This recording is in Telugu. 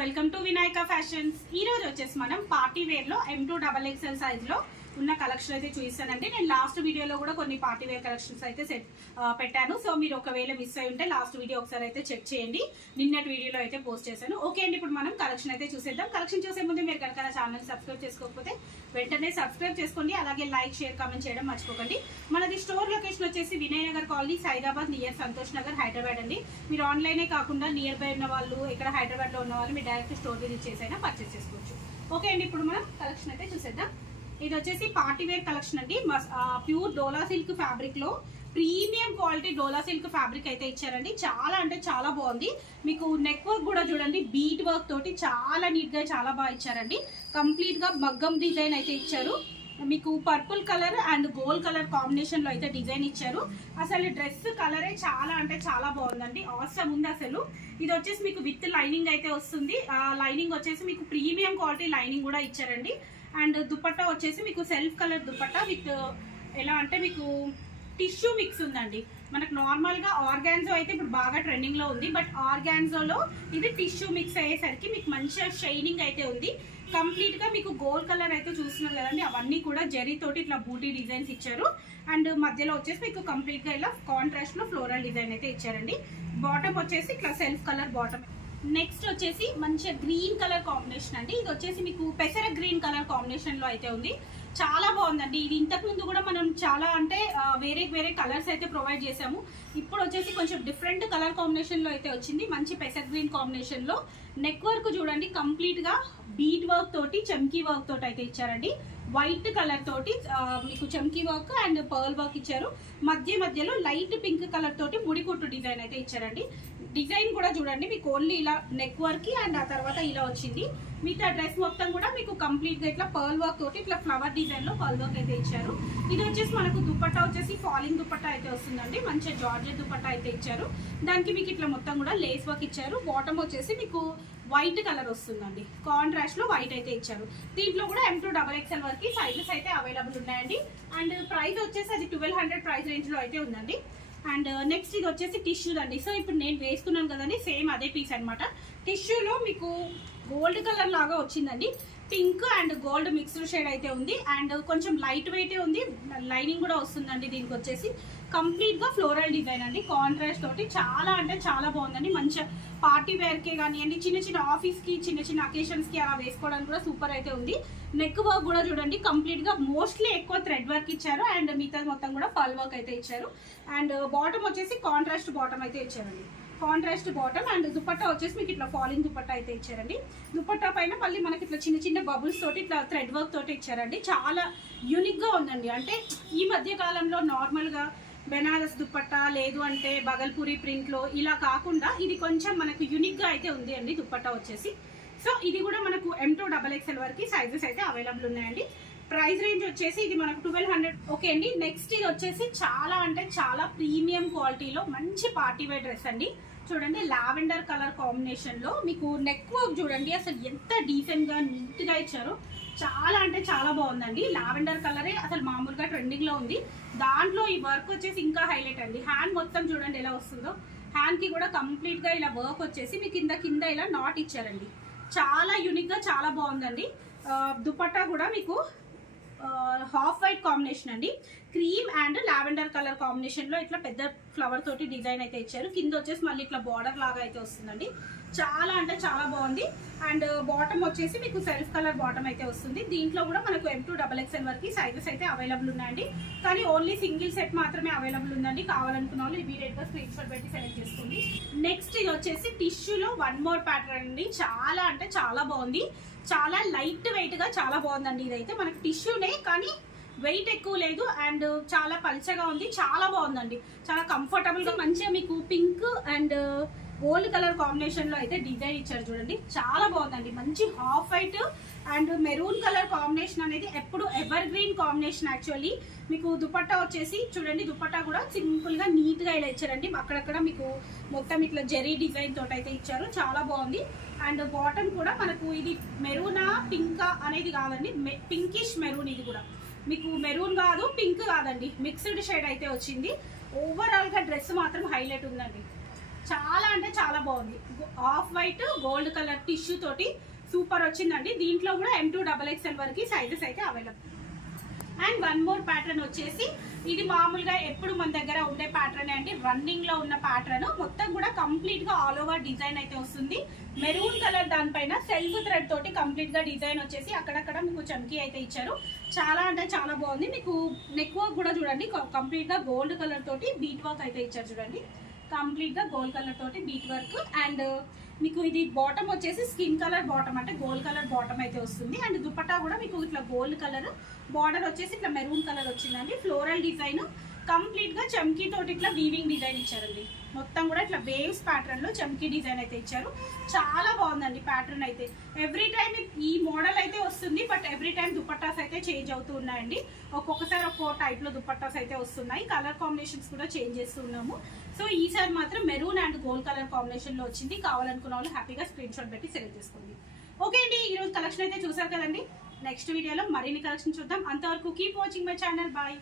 Welcome to Vinayaka fashions. ఈ రోజు వచ్చేసి మనం పార్టీ వేర్లో ఎం టూ డబల్ ఎక్స్ఎల్ సైజ్లో ఉన్న కలెక్షన్ అయితే చూపిస్తానండి. నేను లాస్ట్ వీడియోలో కూడా కొన్ని పార్టీ వేర్ కలెక్షన్స్ అయితే సెట్ పెట్టాను. సో మీరు ఒకవేళ మిస్ అయి ఉంటే లాస్ట్ వీడియో ఒకసారి అయితే చెక్ చేయండి. నిన్నటి వీడియోలో అయితే పోస్ట్ చేశాను. ఓకే అండి ఇప్పుడు మనం కలెక్షన్ అయితే చూసేద్దాం. కలెక్షన్ చూసే ముందు మీరు కనుక నా ఛానల్ సబ్స్క్రైబ్ చేసుకోకపోతే వెంటనే సబ్స్క్రైబ్ చేసుకోండి. అలాగే లైక్ షేర్ కామెంట్ చేయడం మర్చిపోకండి. మనది స్టోర్ లొకేషన్ వచ్చేసి వినయ్ నగర్ కాలనీ సైదాబాద్ నియర్ సంతోష్ నగర్ హైదరాబాద్ అండి. మీరు ఆన్లైనే కాకుండా నియర్ బై ఉన్న వాళ్ళు ఇక్కడ హైదరాబాద్లో ఉన్న వాళ్ళు మీరు డైరెక్ట్ స్టోర్ విజిట్ చేసైనా పర్చేస్ చేసుకోవచ్చు. ఓకే అండి ఇప్పుడు మనం కలెక్షన్ అయితే చూసేద్దాం. ఇది వచ్చేసి పార్టీ వేర్ కలెక్షన్ అండి. ప్యూర్ డోలా సిల్క్ ఫ్యాబ్రిక్లో premium quality dola silk fabric అయితే ఇచ్చారండి. చాలా అంటే చాలా బాగుంది. మీకు నెక్ వర్క్ కూడా చూడండి బీట్ వర్క్ తోటి చాలా నీట్గా చాలా బాగా ఇచ్చారండి. కంప్లీట్గా మగ్గం డిజైన్ అయితే ఇచ్చారు. మీకు purple colour and gold colour కాంబినేషన్లో అయితే డిజైన్ ఇచ్చారు. అసలు డ్రెస్ కలరే చాలా అంటే చాలా బాగుందండి. అవసరం ఉంది అసలు. ఇది వచ్చేసి మీకు విత్ లైనింగ్ అయితే వస్తుంది. లైనింగ్ వచ్చేసి మీకు ప్రీమియం క్వాలిటీ లైనింగ్ కూడా ఇచ్చారండి. అండ్ దుపట్టా వచ్చేసి మీకు సెల్ఫ్ కలర్ దుపట్టా విత్ ఎలా అంటే మీకు టిష్యూ మిక్స్ ఉందండి. మనకు నార్మల్గా ఆర్గాన్జో అయితే ఇప్పుడు బాగా ట్రెండింగ్లో ఉంది. బట్ ఆర్గాన్జోలో ఇది టిష్యూ మిక్స్ అయ్యేసరికి మీకు మంచిగా షైనింగ్ అయితే ఉంది. కంప్లీట్గా మీకు గోల్డ్ కలర్ అయితే చూస్తున్నారు కదండి. అవన్నీ కూడా జరీ తోటి ఇట్లా బూటీ డిజైన్స్ ఇచ్చారు. అండ్ మధ్యలో వచ్చేసి మీకు కంప్లీట్గా ఇలా కాంట్రాస్ట్లో ఫ్లోరల్ డిజైన్ అయితే ఇచ్చారండి. బాటమ్ వచ్చేసి ఇట్లా సెల్ఫ్ కలర్ బాటమ్. నెక్స్ట్ వచ్చేసి మంచిగా గ్రీన్ కలర్ కాంబినేషన్ అండి. ఇది వచ్చేసి మీకు పెసర గ్రీన్ కలర్ కాంబినేషన్లో అయితే ఉంది. చాలా బాగుందండి. ఇది ఇంతకు ముందు కూడా మనం చాలా అంటే వేరే వేరే కలర్స్ అయితే ప్రొవైడ్ చేసాము ఇప్పుడు వచ్చేసి కొంచెం డిఫరెంట్ కలర్ కాంబినేషన్లో అయితే వచ్చింది. మంచి పెసర్ గ్రీన్ కాంబినేషన్లో నెక్ వర్క్ చూడండి కంప్లీట్గా బీట్ వర్క్ తోటి చమ్కీ వర్క్ తోటి అయితే ఇచ్చారండి. వైట్ కలర్ తోటి మీకు చమ్కీ వర్క్ అండ్ పర్ల్ వర్క్ ఇచ్చారు. మధ్య మధ్యలో లైట్ పింక్ కలర్ తోటి ముడికొట్టు డిజైన్ అయితే ఇచ్చారండి. డిజైన్ కూడా చూడండి మీకు ఓన్లీ ఇలా నెక్ వర్క్ అండ్ ఆ తర్వాత ఇలా వచ్చింది. మిగతా డ్రెస్ మొత్తం కూడా మీకు కంప్లీట్గా ఇట్లా పర్ల్ వర్క్ తోటి ఇట్లా ఫ్లవర్ డిజైన్లో పర్ల్ వర్క్ అయితే ఇచ్చారు. ఇది వచ్చేసి మనకు దుపట్టా వచ్చేసి ఫాలింగ్ దుపట్టా అయితే వస్తుందండి. మంచిగా జార్జెట్ దుపట్టా అయితే ఇచ్చారు. దానికి మీకు ఇట్లా మొత్తం కూడా లేస్ వర్క్ ఇచ్చారు. బాటమ్ వచ్చేసి మీకు వైట్ కలర్ వస్తుందండి. కాంట్రాస్ట్లో వైట్ అయితే ఇచ్చారు. దీంట్లో కూడా ఎం టూ డబల్ ఎక్స్ఎల్ వరకు సైజెస్ అయితే అవైలబుల్ ఉన్నాయండి. అండ్ ప్రైస్ వచ్చేసి అది ట్వెల్వ్ హండ్రెడ్ ప్రైస్ రేంజ్లో అయితే ఉందండి. అండ్ నెక్స్ట్ ఇది వచ్చేసి టిష్యూ అండి సో ఇప్పుడు నేను వేసుకున్నాను కదండి సేమ్ అదే పీస్ అనమాట టిష్యూలో మీకు గోల్డ్ కలర్ లాగా వచ్చిందండి. Pink and gold mixed shade అయితే ఉంది. అండ్ కొంచెం లైట్ వెయిట్ ఉంది. లైనింగ్ కూడా వస్తుందండి దీనికి వచ్చేసి. కంప్లీట్గా ఫ్లోరల్ డిజైన్ అండి. కాంట్రాస్ట్ తోటి చాలా అంటే చాలా బాగుందండి. మంచిగా పార్టీ వేర్కే కానివ్వండి చిన్న చిన్న ఆఫీస్కి చిన్న చిన్న అకేషన్స్కి అలా వేసుకోవడానికి కూడా సూపర్ అయితే ఉంది. నెక్ వర్క్ కూడా చూడండి కంప్లీట్గా మోస్ట్లీ ఎక్కువ థ్రెడ్ వర్క్ ఇచ్చారు. అండ్ మిగతా మొత్తం కూడా పల్ వర్క్ అయితే ఇచ్చారు. అండ్ బాటమ్ వచ్చేసి కాంట్రాస్ట్ బాటమ్ అయితే ఇచ్చారండి. కాంట్రాస్ట్ బాటమ్ అండ్ దుపట్టా వచ్చేసి మీకు ఇట్లా ఫాలింగ్ దుపట్టా అయితే ఇచ్చారండి. దుపట్టా పైన మళ్ళీ మనకి ఇట్లా చిన్న చిన్న బబుల్స్ తోటి ఇట్లా థ్రెడ్ వర్క్ తోటి ఇచ్చారండి. చాలా యూనిక్గా ఉందండి. అంటే ఈ మధ్య కాలంలో నార్మల్గా బెనారస్ దుపట్టా లేదు అంటే బగల్పూరి ప్రింట్లో ఇలా కాకుండా ఇది కొంచెం మనకు యూనిక్గా అయితే ఉంది అండి దుప్పట్టా వచ్చేసి. సో ఇది కూడా మనకు ఎం టూ డబల్ ఎక్స్ఎల్ వరకు సైజెస్ అయితే అవైలబుల్ ఉన్నాయండి. ప్రైస్ రేంజ్ వచ్చేసి ఇది మనకు ట్వెల్వ్ హండ్రెడ్ ఓకే అండి. నెక్స్ట్ ఇది వచ్చేసి చాలా అంటే చాలా ప్రీమియం క్వాలిటీలో మంచి పార్టీ వేర్ డ్రెస్ అండి. చూడండి లావెండర్ కలర్ కాంబినేషన్లో మీకు నెక్ వర్క్ చూడండి. అసలు ఎంత డీసెంట్గా నీట్గా ఇచ్చారో. చాలా అంటే చాలా బాగుందండి. లావెండర్ కలరే అసలు మామూలుగా ట్రెండింగ్లో ఉంది. దాంట్లో ఈ వర్క్ వచ్చేసి ఇంకా హైలైట్ అండి. హ్యాండ్ మొత్తం చూడండి ఎలా వస్తుందో. హ్యాండ్కి కూడా కంప్లీట్గా ఇలా వర్క్ వచ్చేసి మీకు కింద కింద ఇలా నాట్ ఇచ్చారండి. చాలా యూనిక్గా చాలా బాగుందండి. దుపట్టా కూడా మీకు హాఫ్ వైట్ కాంబినేషన్ అండి. క్రీమ్ అండ్ లావెండర్ కలర్ కాంబినేషన్లో ఇట్లా పెద్ద ఫ్లవర్ తోటి డిజైన్ అయితే ఇచ్చారు. కింద వచ్చేసి మళ్ళీ ఇట్లా బార్డర్ లాగా అయితే వస్తుందండి. చాలా అంటే చాలా బాగుంది. అండ్ బాటమ్ వచ్చేసి మీకు సెల్ఫ్ కలర్ బాటమ్ అయితే వస్తుంది. దీంట్లో కూడా మనకు ఎం టూ డబల్ ఎక్స్ఎల్ వరకు సైజెస్ అయితే అవైలబుల్ ఉన్నాయండి. కానీ ఓన్లీ సింగిల్ సెట్ మాత్రమే అవైలబుల్ ఉందండి. కావాలనుకున్న వాళ్ళు ఇమీడియట్గా స్క్రీన్ షాట్ పెట్టి సెలెక్ట్ చేసుకోండి. నెక్స్ట్ ఇది వచ్చేసి టిష్యూలో వన్ మోర్ ప్యాటర్న్ అండి. చాలా అంటే చాలా బాగుంది. చాలా లైట్ వెయిట్గా చాలా బాగుందండి ఇదైతే. మనకి టిష్యూనే కానీ వెయిట్ ఎక్కువ లేదు అండ్ చాలా పల్చగా ఉంది చాలా బాగుందండి. చాలా కంఫర్టబుల్గా మంచిగా మీకు పింక్ అండ్ గోల్డ్ కలర్ కాంబినేషన్లో అయితే డిజైన్ ఇచ్చారు చూడండి. చాలా బాగుందండి. మంచి half white and maroon colour combination అనేది ఎప్పుడు ఎవర్ గ్రీన్ కాంబినేషన్ యాక్చువల్లీ మీకు దుపట్టా వచ్చేసి చూడండి దుపట్టా కూడా సింపుల్గా నీట్గా ఇలా ఇచ్చారండి. అక్కడక్కడ మీకు మొత్తం ఇట్లా జెరీ డిజైన్ తోటైతే అయితే ఇచ్చారు. చాలా బాగుంది. అండ్ బాటమ్ కూడా మనకు ఇది మెరూనా పింకా అనేది కాదండి. పింకిష్ మెరూన్ ఇది కూడా. మీకు మెరూన్ కాదు పింక్ కాదండి. మిక్స్డ్ షేడ్ అయితే వచ్చింది. ఓవరాల్గా డ్రెస్ మాత్రం హైలైట్ ఉందండి. చాలా అంటే చాలా బాగుంది. Off white gold colour tissue తోటి సూపర్ వచ్చిందండి. దీంట్లో కూడా ఎం టూ డబల్ ఎక్స్ఎల్ వరకు సైజెస్ అయితే available and one more pattern వచ్చేసి ఇది మామూలుగా ఎప్పుడు మన దగ్గర ఉండే ప్యాటర్న్ అండి. రన్నింగ్లో ఉన్న ప్యాటర్న్ మొత్తం కూడా కంప్లీట్గా ఆల్ ఓవర్ డిజైన్ అయితే వస్తుంది. మెరూన్ కలర్ దానిపైన సెల్ఫ్ థ్రెడ్ తోటి కంప్లీట్గా డిజైన్ వచ్చేసి అక్కడక్కడ మీకు చమ్కీ అయితే ఇచ్చారు. చాలా అంటే చాలా బాగుంది. మీకు నెక్ వర్క్ కూడా చూడండి. కంప్లీట్గా గోల్డ్ కలర్ తోటి బీట్ వర్క్ అయితే ఇచ్చారు చూడండి. కంప్లీట్గా గోల్డ్ కలర్ తోటి బీట్ వర్క్ అండ్ మీకు ఇది బాటమ్ వచ్చేసి స్కిన్ కలర్ బాటమ్ అంటే గోల్డ్ కలర్ బాటమ్ అయితే వస్తుంది. అండ్ దుపట్టా కూడా మీకు ఇట్లా గోల్డ్ కలర్ బార్డర్ వచ్చేసి ఇట్లా మెరూన్ కలర్ వచ్చిందండి. ఫ్లోరల్ డిజైన్ కంప్లీట్గా చమ్కీ తోటి ఇట్లా వీవింగ్ డిజైన్ ఇచ్చారండి. మొత్తం కూడా ఇట్లా వేవ్స్ ప్యాటర్న్లో చమ్కీ డిజైన్ అయితే ఇచ్చారు. చాలా బాగుందండి ప్యాటర్న్ అయితే. ఎవ్రీ టైం ఈ మోడల్ అయితే వస్తుంది బట్ ఎవ్రీ టైం దుపట్టాస్ అయితే చేంజ్ అవుతూ ఉన్నాయండి. ఒక్కొక్కసారి ఒక్కో టైప్లో దుపట్టాస్ అయితే వస్తున్నాయి. కలర్ కాంబినేషన్స్ కూడా చేంజ్ చేస్తున్నాము సో ఈసారి మాత్రం మెరూన్ అండ్ గోల్డ్ కలర్ కాంబినేషన్లో వచ్చింది. కావాలనుకున్న వాళ్ళు హ్యాపీగా స్క్రీన్ షాట్ పెట్టి సెలెక్ట్ చేసుకోండి. ఓకే అండి ఈ రోజు కలెక్షన్ అయితే చూసారు కదండి. నెక్స్ట్ వీడియోలో మరిన్ని కలెక్షన్ చూద్దాం. అంతవరకు keep watching my channel bye